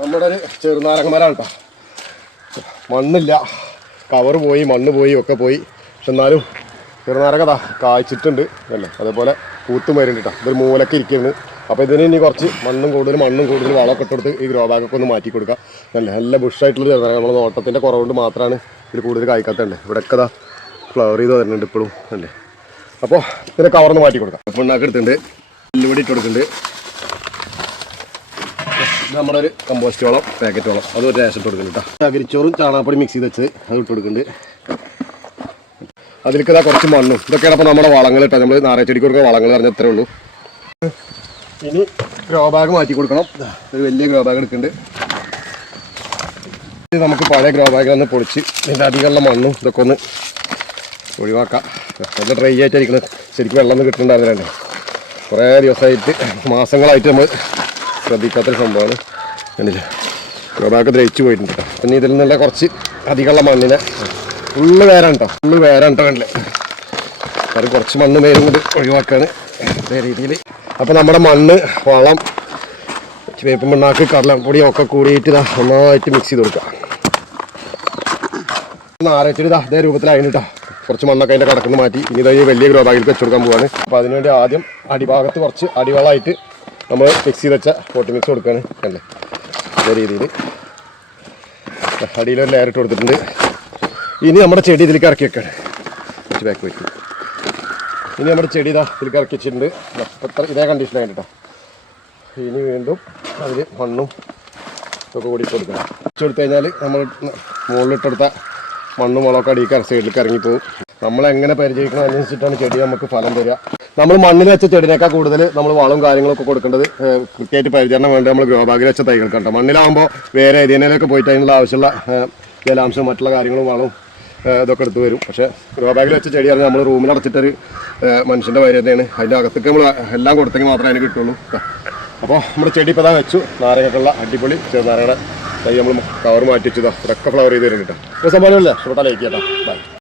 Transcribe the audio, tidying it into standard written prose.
നമ്മുടെ ഒരു ചെറുനാരങ്ങമരാണ് കേട്ടോ. മണ്ണില്ല, കവറ് പോയി, മണ്ണ് പോയി, ഒക്കെ പോയി. പക്ഷെ എന്നാലും ചെറുനാരങ്ങ കായ്ച്ചിട്ടുണ്ട് അല്ലേ. അതേപോലെ പൂത്തും വരുന്നുണ്ട് കേട്ടോ. ഇതൊരു മൂലക്ക് ഇരിക്കുന്നു. അപ്പോൾ ഇതിന് ഇനി കുറച്ച് മണ്ണും കൂടുതൽ വളമൊക്കെ ഇട്ടെടുത്ത് ഈ ഗ്രോ ബാഗൊക്കെ ഒന്ന് മാറ്റി കൊടുക്കുക. നല്ല ബുഷായിട്ടുള്ള ചെറുനാരങ്ങ. നമ്മൾ നോട്ടത്തിൻ്റെ കുറവുകൊണ്ട് മാത്രമാണ് ഇതിൽ കൂടുതൽ കായ്ക്കാത്തതുണ്ട്. ഇവിടെയൊക്കെ ഫ്ലവർ ചെയ്ത് വരുന്നുണ്ട് ഇപ്പോഴും അല്ലേ. അപ്പോൾ ഇതിനെ കവർന്ന് മാറ്റി കൊടുക്കാം. പിണ്ണാക്ക് എടുത്തിട്ടുണ്ട്, എല്ലുപൊടി ഇട്ട് കൊടുക്കുന്നുണ്ട്. നമ്മുടെ ഒരു കമ്പോസ്റ്റ് വളം, പാക്കറ്റ് വളം, അത് ഒരു രേഷൻ ഇട്ട് കൊടുക്കുന്നുണ്ട് കേട്ടോ. ചകിരിച്ചോറും ചാണകപ്പൊടി മിക്സ് ചെയ്ത് വെച്ച് അത് ഇട്ട് കൊടുക്കുന്നുണ്ട്. അതിലേക്ക് കുറച്ച് മണ്ണും ഇതൊക്കെയാണ് അപ്പോൾ നമ്മുടെ വളങ്ങൾ കേട്ടോ. നമ്മൾ നാരച്ചെടിക്ക് കൊടുക്കുന്ന വളങ്ങൾ പറഞ്ഞാൽ അത്രേ ഉള്ളൂ. ഇനി ഗ്രോ ബാഗ് മാറ്റി കൊടുക്കണം. ഒരു വലിയ ഗ്രോ ബാഗ് എടുക്കുന്നുണ്ട്. നമുക്ക് പഴയ ഗ്രോ ബാഗിൽ ഒന്ന് പൊളിച്ച് ഇതിൻ്റെ അധികമുള്ള മണ്ണും ഇതൊക്കെ ഒന്ന് ഒഴിവാക്കാം. നല്ല ഡ്രൈ ആയിട്ടായിരിക്കണം. ശരിക്കും വെള്ളം ഒന്നും കിട്ടുന്നുണ്ടായിരുന്നില്ലേ. കുറേ ദിവസമായിട്ട് മാസങ്ങളായിട്ട് നമ്മൾ ശ്രദ്ധിക്കാത്തൊരു സംഭവമാണ്. കണ്ടില്ലേ, ഗ്രോ ബാഗ് ദ്രവിച്ചു പോയിട്ടുണ്ട് കേട്ടോ. പിന്നെ ഇതിൽ നിന്നുള്ള കുറച്ച് അധികമുള്ള മണ്ണിനെ ഫുള്ള് വേരാണ് കേട്ടോ. കണ്ടില്ലേ, അത് കുറച്ച് മണ്ണ് മേലും കൊണ്ട് ഒഴിവാക്കാണ് അതേ രീതിയിൽ. അപ്പോൾ നമ്മുടെ മണ്ണ്, വളം, വേപ്പൻ പിണ്ണാക്ക്, കടലപ്പൊടിയും ഒക്കെ കൂടിയിട്ട് നന്നായിട്ട് മിക്സ് ചെയ്ത് കൊടുക്കുക. നാരച്ചെടി അതേ രൂപത്തിലായിരുന്നു കേട്ടോ. കുറച്ച് മണ്ണൊക്കെ അതിൻ്റെ കടക്കുന്ന മാറ്റി ഇനി ഇതായി വലിയ ഗ്രോ ബാഗിൽ വെച്ച് കൊടുക്കാൻ പോവാണ്. അപ്പോൾ അതിനുവേണ്ടി ആദ്യം അടിഭാഗത്ത് കുറച്ച് അടിവളമായിട്ട് നമ്മൾ മിക്സ് ചെയ്ത് വെച്ച പോട്ടി മിക്സ് കൊടുക്കുകയാണ്. അല്ലേ, അതേ രീതിയിൽ അടിയിലൊരു ലെയർ ഇട്ട് കൊടുത്തിട്ടുണ്ട്. ഇനി നമ്മുടെ ചെടി ഇതിലേക്ക് ഇറക്കി വെക്കുകയാണ്. കുറച്ച് ബാക്ക് വയ്ക്കും. ഇനി നമ്മുടെ ചെടി ഇതിലേക്ക് ഇറക്കി വെച്ചിട്ടുണ്ട്. ഇതേ കണ്ടീഷനായിട്ട് കേട്ടോ. ഇനി വീണ്ടും അതിൽ മണ്ണും ഇതൊക്കെ കൂടി ഇട്ട് കൊടുക്കണം. ഇട്ട് കഴിഞ്ഞാൽ നമ്മൾ മുകളിലിട്ടെടുത്ത മണ്ണും വളമൊക്കെ അടിയിക്കാൻ സൈഡിലേക്ക് ഇറങ്ങിപ്പോവും. നമ്മളെങ്ങനെ പരിചരിക്കണം അതിനനുസരിച്ചിട്ടാണ് ചെടി നമുക്ക് ഫലം തരിക. നമ്മൾ മണ്ണിൽ വെച്ച ചെടിനേക്കാൾ കൂടുതൽ നമ്മൾ വളവും കാര്യങ്ങളൊക്കെ കൊടുക്കേണ്ടത് കൃത്യമായിട്ട് പരിചരണം വേണ്ടി നമ്മൾ ഗ്രോ ബാഗിൽ വെച്ച തൈകൾക്ക് കേട്ടോ. മണ്ണിലാകുമ്പോൾ വേറെ ഏരിയയിലൊക്കെ പോയിട്ട് അതിനുള്ള ആവശ്യമുള്ള ജലാംശം മറ്റുള്ള കാര്യങ്ങളും വളവും ഇതൊക്കെ എടുത്ത് വരും. പക്ഷേ ഗ്രോ ബാഗിൽ വെച്ച ചെടി പറഞ്ഞാൽ നമ്മൾ റൂമിൽ അടച്ചിട്ടൊരു മനുഷ്യൻ്റെ വരി തന്നെയാണ്. അതിൻ്റെ അകത്തേക്ക് നമ്മൾ എല്ലാം കൊടുത്തെങ്കിൽ മാത്രമേ അതിന് കിട്ടുള്ളൂ. അപ്പോൾ നമ്മുടെ ചെടി ഇപ്പോൾ വെച്ചു. നാരങ്ങക്കുള്ള അടിപൊളി ചെറുനാരയുടെ തൈ നമ്മൾ കവർ മാറ്റി വെച്ചതാണ്. ഇവിടെയൊക്കെ ഫ്ലവർ ചെയ്ത് തരും കേട്ടോ. ഇപ്പോൾ സംഭവമല്ലേ, ഇഷ്ടപ്പെട്ടാൽ ലൈക്ക് ചെയ്യട്ടോ. ബൈ.